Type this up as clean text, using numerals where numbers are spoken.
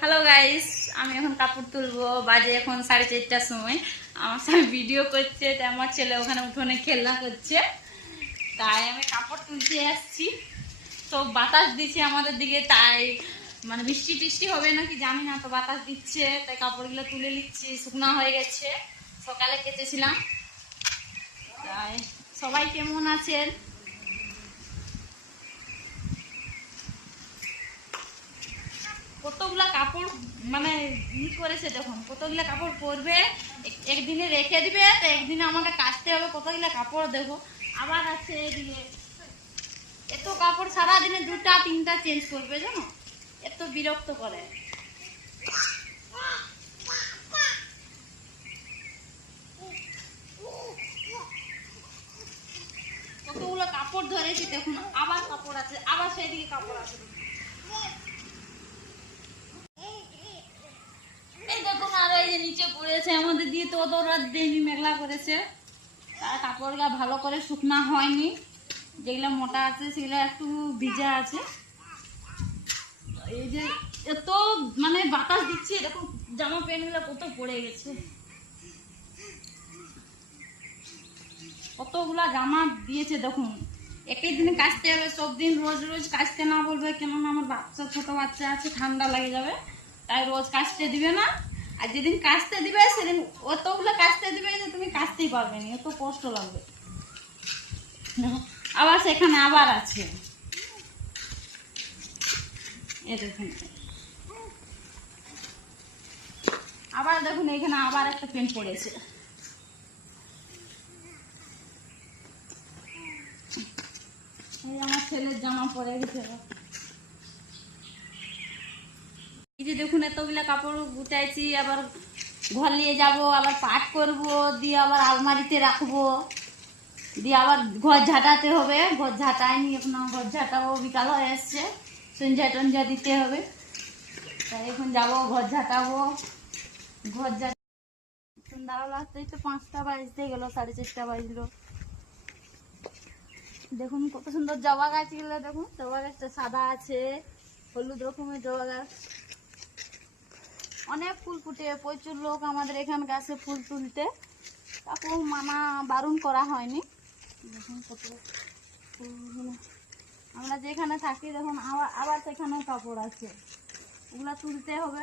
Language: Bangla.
হ্যালো গাইস, আমি এখন কাপড় তুলবো। বাজে এখন 4:30টার সময়। আমার সঙ্গে ভিডিও করছে, তাই আমার ছেলে ওখানে উঠোনে খেলা করছে, তাই আমি কাপড় তুলতে আসছি। তো বাতাস দিচ্ছে আমাদের দিকে, তাই মানে বৃষ্টি টিষ্টি হবে নাকি জানি না, তো বাতাস দিচ্ছে তাই কাপড়গুলো তুলে নিচ্ছি। শুকনো হয়ে গেছে, সকালে কেচেছিলাম। তাই সবাই কেমন আছেন? কতগুলা কাপড় মানে করেছে, দেখুন কতগুলা কাপড় পরবে, একদিনে রেখে দিবে, তো একদিনে আমাকে কাচতে হবে। কতগুলা কাপড় দেখো, আবার আছে এদিকে এত কাপড়, সারাদিনে 2টা 3টা চেঞ্জ করবে, জানো, এত বিরক্ত করে। কতগুলো কাপড় ধরেছি দেখুন, আবার কাপড় আছে, আবার সেদিকে কাপড় আছে। এই দেখুন, আর এই যে নিচে পড়েছে আমাদের দিয়ে, তো অত রাত দেয়নি, মেঘলা করেছে, তার কাপড়গুলো ভালো করে শুকনা হয়নি। যেগুলো মোটা আছে সেগুলো একটু ভিজা আছে। এই যে এত মানে বাতাস দিচ্ছে, এরকম জামা প্যান্টগুলো কত পড়ে গেছে। কতগুলা জামা দিয়েছে দেখুন, একই দিনে কাচতে হবে। সব দিন রোজ রোজ কাচতে না বলবে, কেননা আমার বাচ্চা, ছোট বাচ্চা আছে, ঠান্ডা লেগে যাবে, তাই রোজ কাচতে দিবে না। আর যেদিন কাচতে দিবে সেদিন অতগুলো কাচতে দিবে যে তুমি কাচতেই পারবে না, এত কষ্ট লাগবে। আবার সেখানে আবার আছে, এ দেখুন, আবার দেখুন এখানে আবার একটা প্যান্ট পড়েছে। এই আমার ছেলের জামা পরে গেছে। এই যে দেখুন, এতগুলা কাপড় গুটাইছি, আবার ঘর নিয়ে যাব, আবার পাট করব, দিয়ে আবার আলমারিতে রাখবো, দিয়ে আবার ঘর ঝাঁটাতে হবে। ঘর ঝাঁটাইনি এখনো, ঘর ঝাঁটাবো, বিকাল হয়ে আসছে, সন্ধ্যা টঞ্জা দিতে হবে। তাই এখন যাবো, ঘর ঝাঁটাবো। ঘর ঝাঁটা সন্ধ্যাবেলা আসতেই তো 5টা বাজতে গেল, 4:30 বাজলো। দেখুন কত সুন্দর জবা গাছগুলো, দেখুন জবা গাছটা সাদা আছে, হলুদ রকমের জবা গাছ। অনেক ফুল ফুটে, প্রচুর লোক আমাদের এখানে গাছে ফুল তুলতে, তারপর মানা বারণ করা হয়নি। দেখুন কত ফুলগুলো, আমরা যেখানে থাকি দেখুন আবার আবার সেখানেও কাপড় আছে, ওগুলা তুলতে হবে।